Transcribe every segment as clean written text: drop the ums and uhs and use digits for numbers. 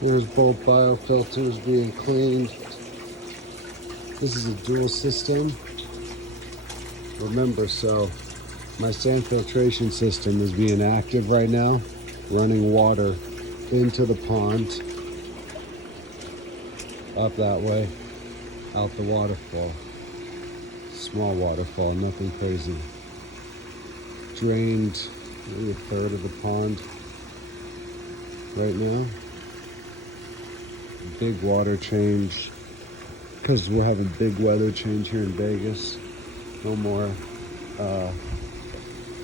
There's both biofilters being cleaned. This is a dual system. Remember, so my sand filtration system is being active right now, running water into the pond, up that way, out the waterfall. Small waterfall, nothing crazy. Drained maybe a third of the pond right now. Big water change because we're having big weather change here in Vegas. No more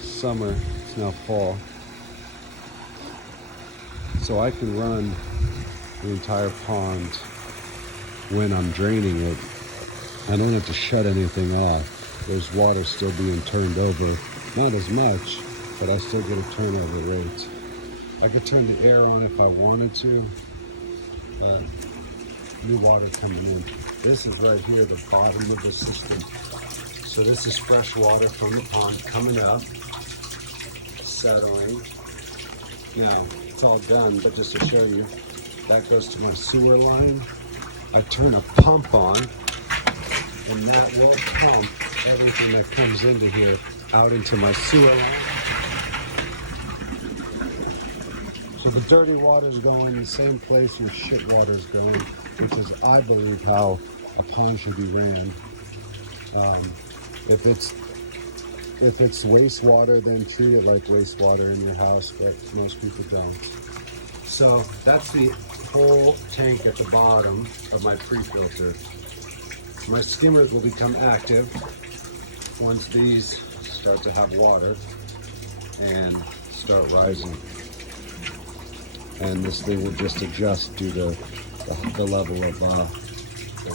summer, it's now fall. So I can run the entire pond when I'm draining it. I don't have to shut anything off. There's water still being turned over. Not as much, but I still get a turnover rate. I could turn the air on if I wanted to. New water coming in. This is right here, the bottom of the system. So this is fresh water from the pond coming up, settling. Now, it's all done, but just to show you, that goes to my sewer line. I turn a pump on, and that will pump everything that comes into here out into my sewer line. So the dirty water is going the same place where shit water is going, which is, I believe, how a pond should be ran. If it's wastewater, then treat it like wastewater in your house, but most people don't. So that's the whole tank at the bottom of my pre-filter. My skimmers will become active once these start to have water and start rising. And this thing will just adjust to the level of the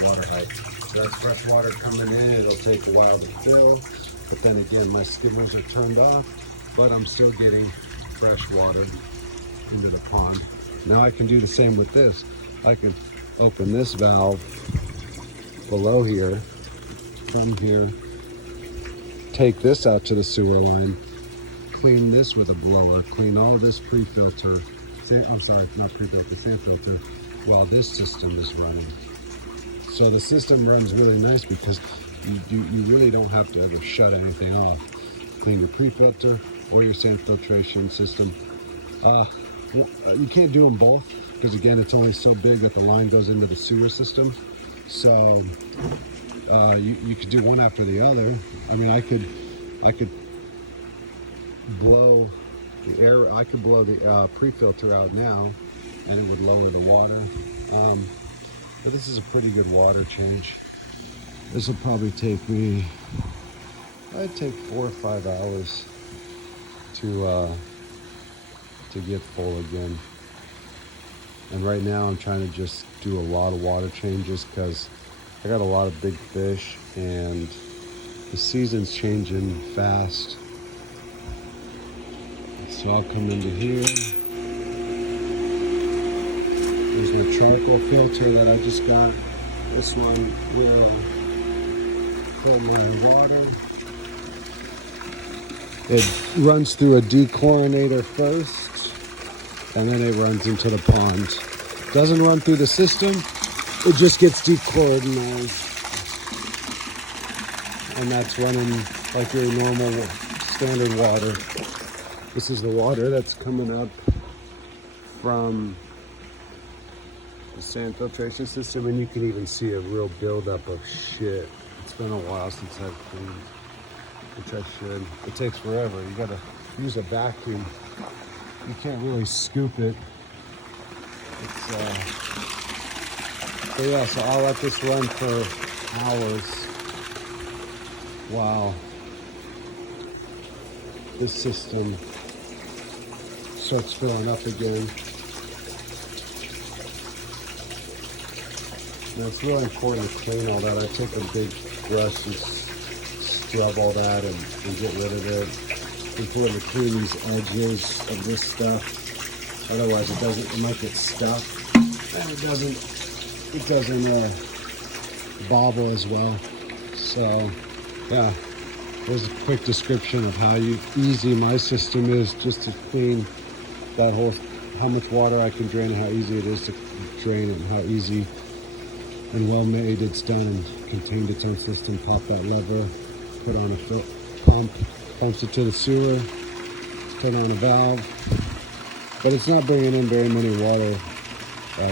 water height. So that's fresh water coming in. It'll take a while to fill, but then again, my skimmers are turned off, but I'm still getting fresh water into the pond. Now I can do the same with this. I can open this valve below here, from here, take this out to the sewer line, clean this with a blower, clean all of this pre-filter, I'm sorry, not pre-filter, sand filter, while this system is running. So the system runs really nice because you really don't have to ever shut anything off. Clean your pre-filter or your sand filtration system. You can't do them both because again, it's only so big that the line goes into the sewer system. So you could do one after the other. I mean, I could blow the air. I could blow the pre-filter out now, and it would lower the water. But this is a pretty good water change. This will probably take me, I'd take 4 or 5 hours to get full again. And right now I'm trying to just do a lot of water changes because I got a lot of big fish and the season's changing fast. So I'll come into here. There's my charcoal filter that I just got. This one will pull my water. It runs through a dechlorinator first, and then it runs into the pond. Doesn't run through the system, it just gets dechlorinized. And that's running like your normal standard water. This is the water that's coming up from the sand filtration system, and you can even see a real buildup of shit. It's been a while since I've cleaned, which I should. It takes forever. You gotta use a vacuum. You can't really scoop it. So yeah, so I'll let this run for hours. Wow. This system starts filling up again. Now it's really important to clean all that. I take a big brush and scrub all that and get rid of it. It's important to clean these edges of this stuff. Otherwise it might get stuck. And it doesn't bobble as well. So yeah, there's a quick description of how easy my system is just to clean that how much water I can drain and how easy it is to drain it and how easy and well made it's done and contained its own system. Pop that lever, put on a pump, pumps it to the sewer, turn on a valve, but it's not bringing in very many water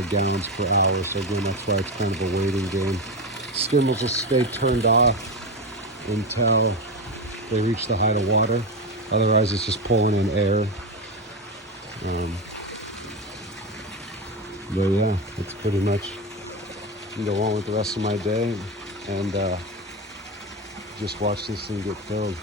gallons per hour. So again, that's why it's kind of a waiting game. Skim will just stay turned off until they reach the height of water. Otherwise, it's just pulling in air. But yeah, it's pretty much go on with the rest of my day and just watch this thing get filled.